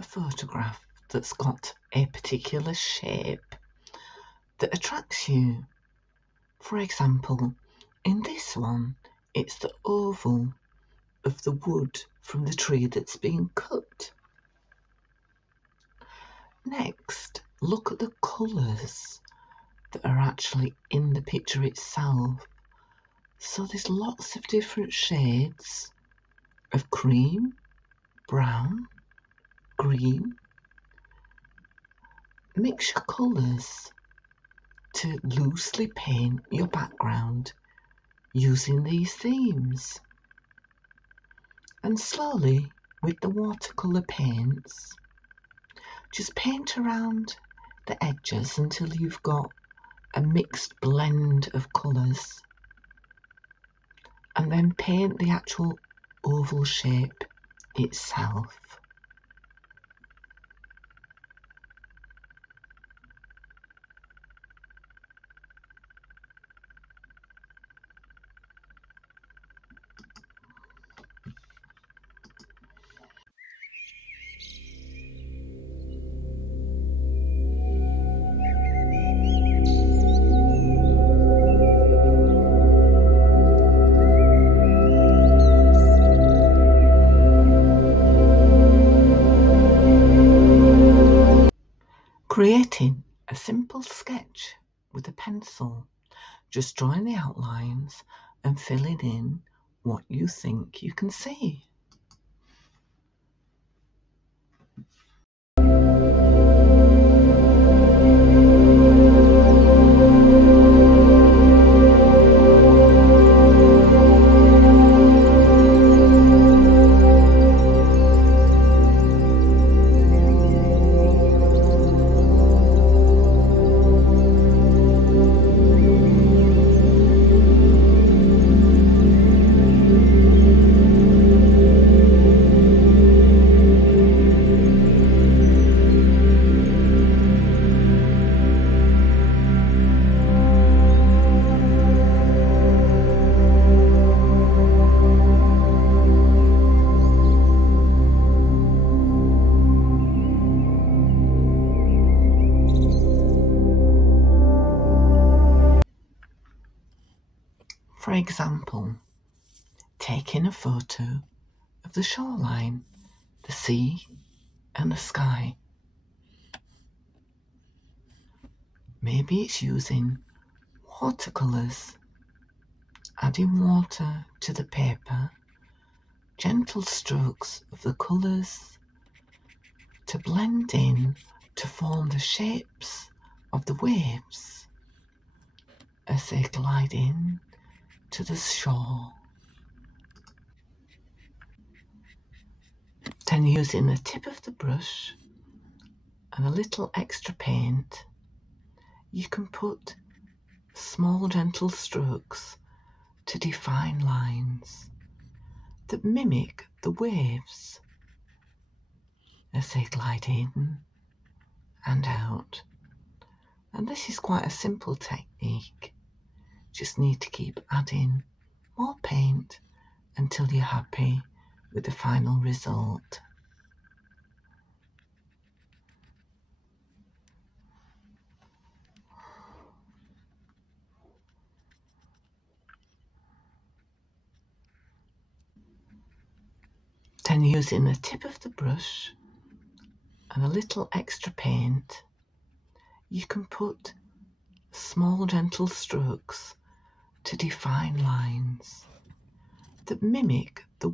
a photograph that's got a particular shape that attracts you. For example, in this one, it's the oval of the wood from the tree that's been cut. Next, look at the colours that are actually in the picture itself. So there's lots of different shades of cream, brown, green. Mix your colours to loosely paint your background using these themes. And slowly, with the watercolour paints, just paint around the edges until you've got a mixed blend of colours, and then paint the actual oval shape itself. Creating a simple sketch with a pencil, just drawing the outlines and filling in what you think you can see. For example, taking a photo of the shoreline, the sea and the sky. Maybe it's using watercolours, adding water to the paper, gentle strokes of the colours to blend in to form the shapes of the waves as they glide in to the shore. Then, using the tip of the brush and a little extra paint, you can put small gentle strokes to define lines that mimic the waves as they glide in and out. And this is quite a simple technique. Just need to keep adding more paint until you're happy with the final result. Then, using the tip of the brush and a little extra paint, you can put small gentle strokes to define lines that mimic the